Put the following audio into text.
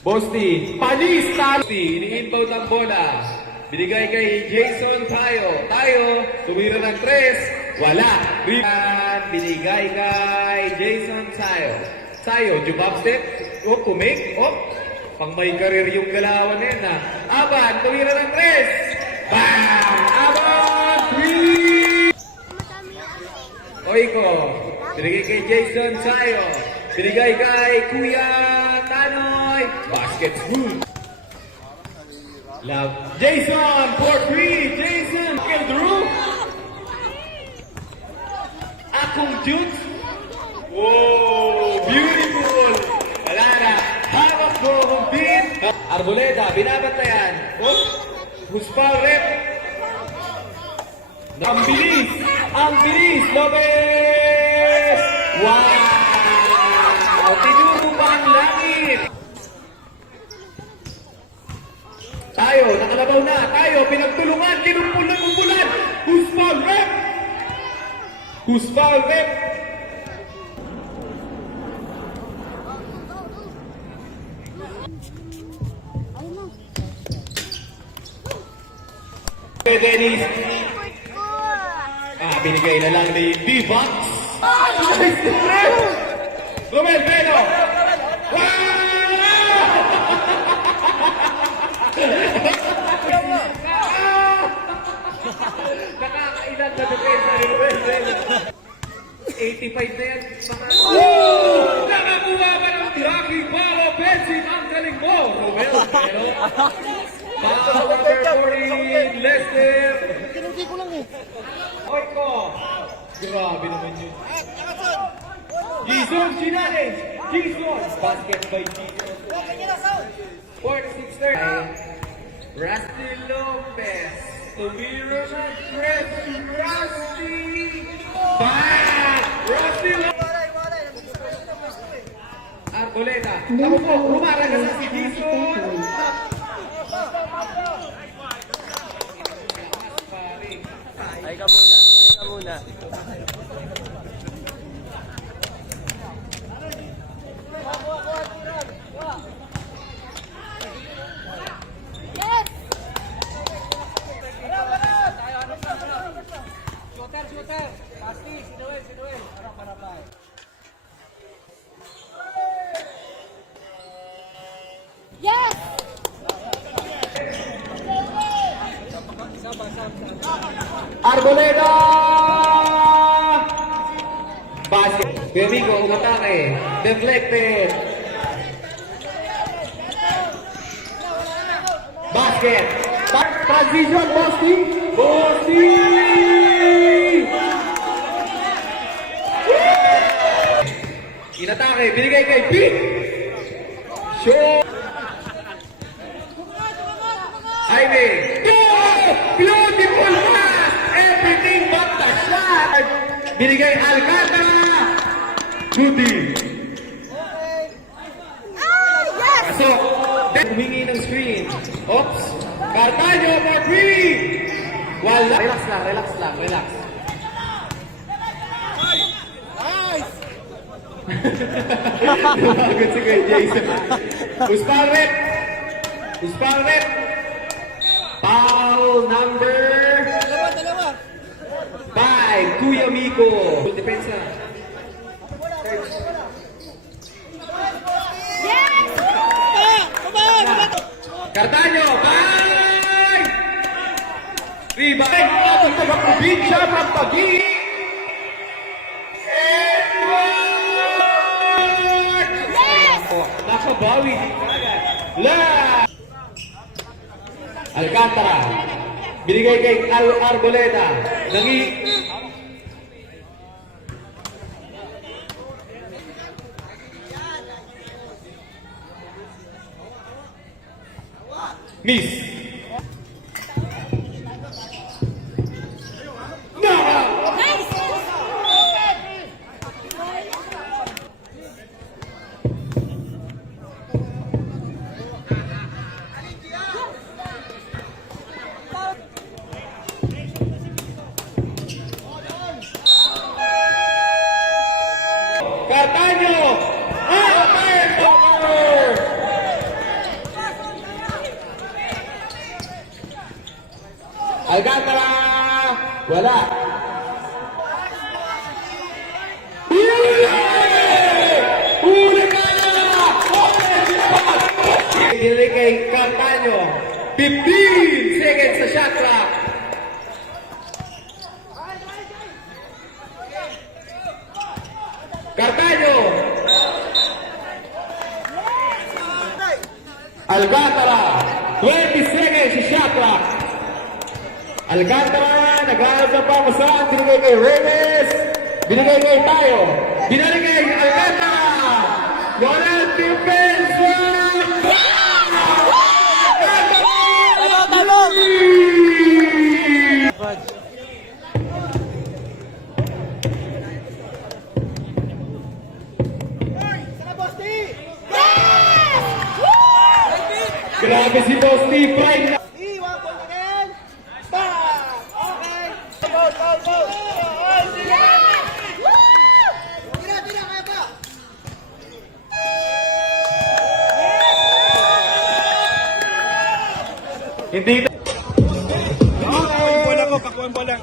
Bosti, panis Bosti, ini-inbound ang bola. Binigay kay Jason Tayo, tumira ng 3, wala. Rebound, binigay kay Jason Tayo, jump step, kumik, pang may karir yung galawan na yan, ha. Aban, tumira ng 3, bang! Aban, 3! Oiko, binigay kay Jason Tayo, binigay kay Kuya Tanoy, basket good. Love. Jason for 3. Jason. Kill Drew. Akong Jutes. Whoa. Beautiful. Wala na. Hawak ko. Humpin. Arboleda. Binabantayan. Who's foul rep? Ang bilis. Ang bilis. Lopez. Wow. Tinutupa ang langit. Tayo, nakalabaw na. Tayo, pinagtulungan. Kinumpulan. Who's foul rep? Who's foul rep? Dennis. Binigay na lang ni D-Box. Romel Beno. Nakakailan na depensa ni Romel Beno. 85 na yan. Nakakuha ka ng tracking ball offensive. Ang galing mo, Romel Beno. Foul number 40, Lester. Kinugi ko lang eh. Oiko. Grabe naman yun. Gizon Chinale. Gizon. Basket by Gizon. 46-30. Rusty Lopez. Tumira na Chris. Rusty. Bang! Rusty Lopez. Arboleda. Ako po, rumaraga sa si Gizon. Ay ka muna. Yes! Shooter. Pasti, si Noel. Harap. Yes! Arboleda! Basket. Bemigo, umatake. Deflected. Basket. Transition, Bosti. Inatake. Binigay kay Pete. Shoot. Jaime. Beautiful pass! Everything but the shot! Binigay Alcantara! Goody! Yes! Pasok! Humingi ng screen. Oops! Cartaño for 3! Wala! Relax lang. Nice! Good si Kuya Jason. Who's foul rep? Foul number Dalawa. 5, Kuya Miko. Depensa. Yes! Cartaño, 5! Rebound ng taga-probinsya from Taguig. Yes! Nakabawi. Alcantara. Binigay kay Arboleda. Miss. No! Nice! Cartaño! Wala. Huli ka na! Huli kay Cartaño. 15 seconds sa shot clock. Cartaño. Alcantara. 20 seconds sa shot clock. Alcantara, nag-aaral ng pamusan, binigay kay Reyes, binigay kay Tayo, binigay kay Alcantara, Ronald Defensa! Talo! Yes! Woo! Grabe si Boss Steve Prime na. Hindi na. Kakuha bola ko, kakuha bola.